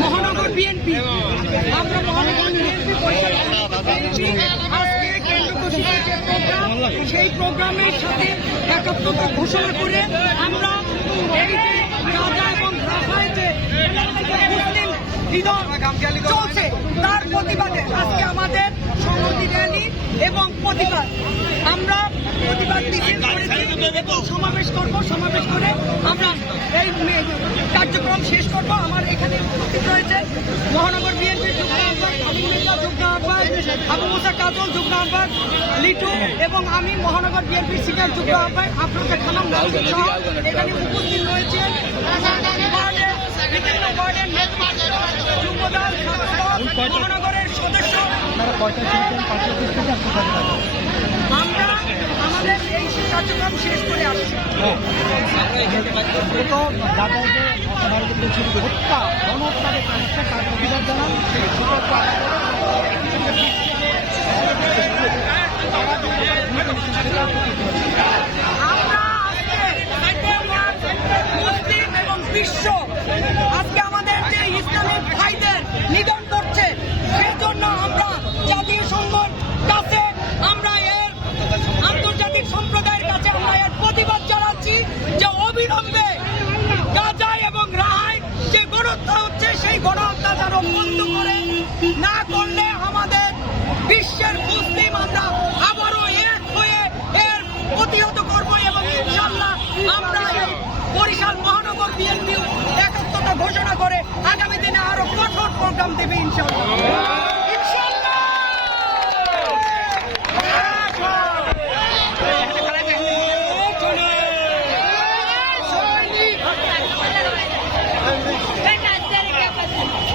মহানগর বিএনপি আমরা মহানগর বিএনপি সেই প্রোগ্রামের সাথে একাত্মতা ঘোষণা করে আমরা মুসলিম চলছে। তার প্রতিবাদে আজকে আমাদের সংহতি র্যালি এবং প্রতিবাদ। আমরা প্রতিবাদ সমাবেশ করব, সমাবেশ করে আমরা এই কার্যক্রম শেষ করব। আমার এখানে উপস্থিত রয়েছে মহানগর বিএনপির যুগ্ম আহ্বায়ক যুগ্ম আহ্বায়ক, আবু মুসা কাজল যুগ্ম আহ্বায়ক, লিটু এবং আমি মহানগর বিএনপির সিনিয়র যুগ্ম আহ্বায়ক নাসির সহ এখানে উপস্থিত রয়েছে। মহানগরের সদস্য। আমরা আমাদের এই কার্যক্রম শেষ করে আসছি। গত দাদার যে ভারতের ছিল হত্যা গণহত্যার সমস্যা তার প্রতিবাদ জানান সেই সুযোগ আমরা আজকে মুসলিম এবং বিশ্ব আজকে আমাদের যে ইসলামিক ভাইদের নিধন করছে সেজন্য আমরা জাতীয় সংঘর কাছে আমরা এর আন্তর্জাতিক সম্প্রদায়ের কাছে আমরা এর প্রতিবাদ জানাচ্ছি যে অবিলম্বে গাজা এবং রায় যে গণহত্যা হচ্ছে সেই গণহত্যা যেন বন্ধ করে, না করলে আমাদের বিশ্বের মুসলিম আমরা আবারও এক হয়ে এর প্রতিহত করব এবং ইনশাল্লাহ আমরা বরিশাল মহানগর বিএনপি একাত্মতা ঘোষণা করে আগামী দিনে আরও কঠোর প্রোগ্রাম দেবে ইনশাল্লাহ